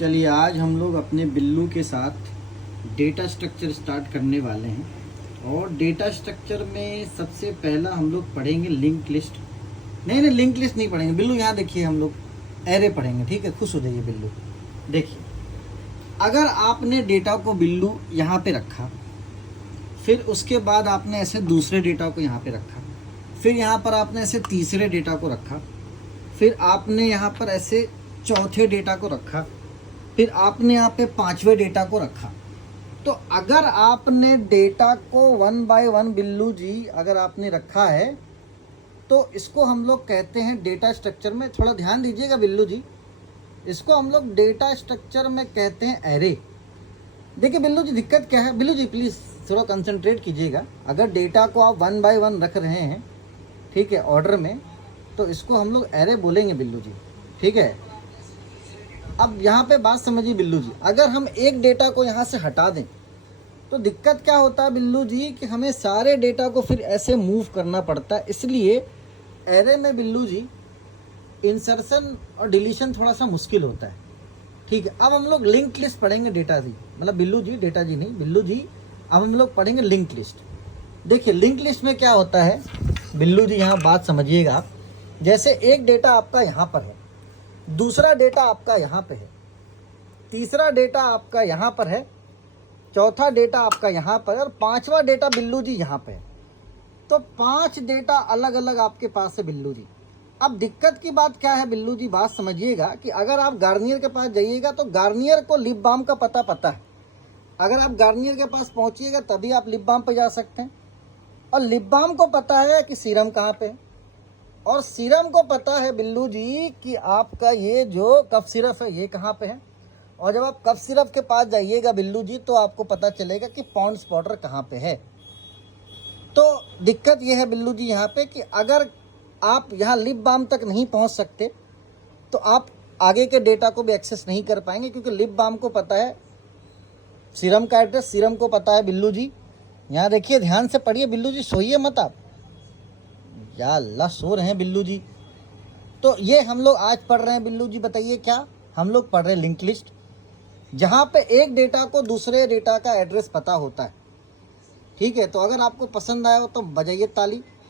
चलिए आज हम लोग अपने बिल्लू के साथ डेटा स्ट्रक्चर स्टार्ट करने वाले हैं। और डेटा स्ट्रक्चर में सबसे पहला हम लोग पढ़ेंगे लिंक लिस्ट। नहीं लिंक लिस्ट नहीं पढ़ेंगे बिल्लू, यहाँ देखिए हम लोग एरे पढ़ेंगे। ठीक है, खुश हो जाइए बिल्लू। देखिए अगर आपने डेटा को बिल्लू यहाँ पे रखा, फिर उसके बाद आपने ऐसे दूसरे डेटा को यहाँ पे रखा, फिर यहाँ पर आपने ऐसे तीसरे डेटा को रखा, फिर आपने यहाँ पर ऐसे चौथे डेटा को रखा, फिर आपने यहाँ पे पांचवें डेटा को रखा। तो अगर आपने डेटा को 1 बाय 1 बिल्लू जी अगर आपने रखा है तो इसको हम लोग कहते हैं डेटा स्ट्रक्चर में, थोड़ा ध्यान दीजिएगा बिल्लू जी, इसको हम लोग डेटा स्ट्रक्चर में कहते हैं एरे। देखिए बिल्लू जी दिक्कत क्या है, बिल्लू जी प्लीज़ थोड़ा कंसंट्रेट कीजिएगा। अगर डेटा को आप 1 बाय 1 रख रहे हैं, ठीक है, ऑर्डर में, तो इसको हम लोग एरे बोलेंगे बिल्लू जी। ठीक है, अब यहाँ पे बात समझिए बिल्लू जी, अगर हम एक डेटा को यहाँ से हटा दें तो दिक्कत क्या होता है बिल्लू जी कि हमें सारे डेटा को फिर ऐसे मूव करना पड़ता है। इसलिए एरे में बिल्लू जी इंसर्शन और डिलीशन थोड़ा सा मुश्किल होता है। ठीक है, अब हम लोग लिंक लिस्ट पढ़ेंगे डेटा जी, मतलब बिल्लू जी, डेटा जी नहीं बिल्लू जी, अब हम लोग पढ़ेंगे लिंक लिस्ट। देखिए लिंक लिस्ट में क्या होता है बिल्लू जी, यहाँ बात समझिएगा आप। जैसे एक डेटा आपका यहाँ पर है, दूसरा डेटा आपका यहाँ पे है, तीसरा डेटा आपका यहाँ पर है, चौथा डेटा आपका यहाँ पर है और पांचवा डेटा बिल्लू जी यहाँ पे है। तो 5 डेटा अलग अलग आपके पास है बिल्लू जी। अब दिक्कत की बात क्या है बिल्लू जी, बात समझिएगा कि अगर आप गार्नियर के पास जाइएगा तो गार्नियर को लिप बाम का पता है। अगर आप गार्नियर के पास पहुँचिएगा तभी आप लिप बाम पर जा सकते हैं, और लिप बाम को पता है कि सीरम कहाँ पे है, और सीरम को पता है बिल्लू जी कि आपका ये जो कफ सिरप है ये कहाँ पे है। और जब आप कफ सिरप के पास जाइएगा बिल्लू जी तो आपको पता चलेगा कि पॉन्ड्स पाउडर कहाँ पे है। तो दिक्कत ये है बिल्लू जी यहाँ पे कि अगर आप यहाँ लिप बाम तक नहीं पहुँच सकते तो आप आगे के डेटा को भी एक्सेस नहीं कर पाएंगे, क्योंकि लिप बाम को पता है सीरम का एड्रेस, सीरम को पता है बिल्लू जी। यहाँ देखिए ध्यान से पढ़िए बिल्लू जी, सोइए मत आप, या अल्लाह सो रहे हैं बिल्लू जी। तो ये हम लोग आज पढ़ रहे हैं बिल्लू जी, बताइए क्या हम लोग पढ़ रहे हैं लिंक लिस्ट, जहाँ पे एक डेटा को दूसरे डेटा का एड्रेस पता होता है। ठीक है, तो अगर आपको पसंद आया हो तो बजाइए ताली।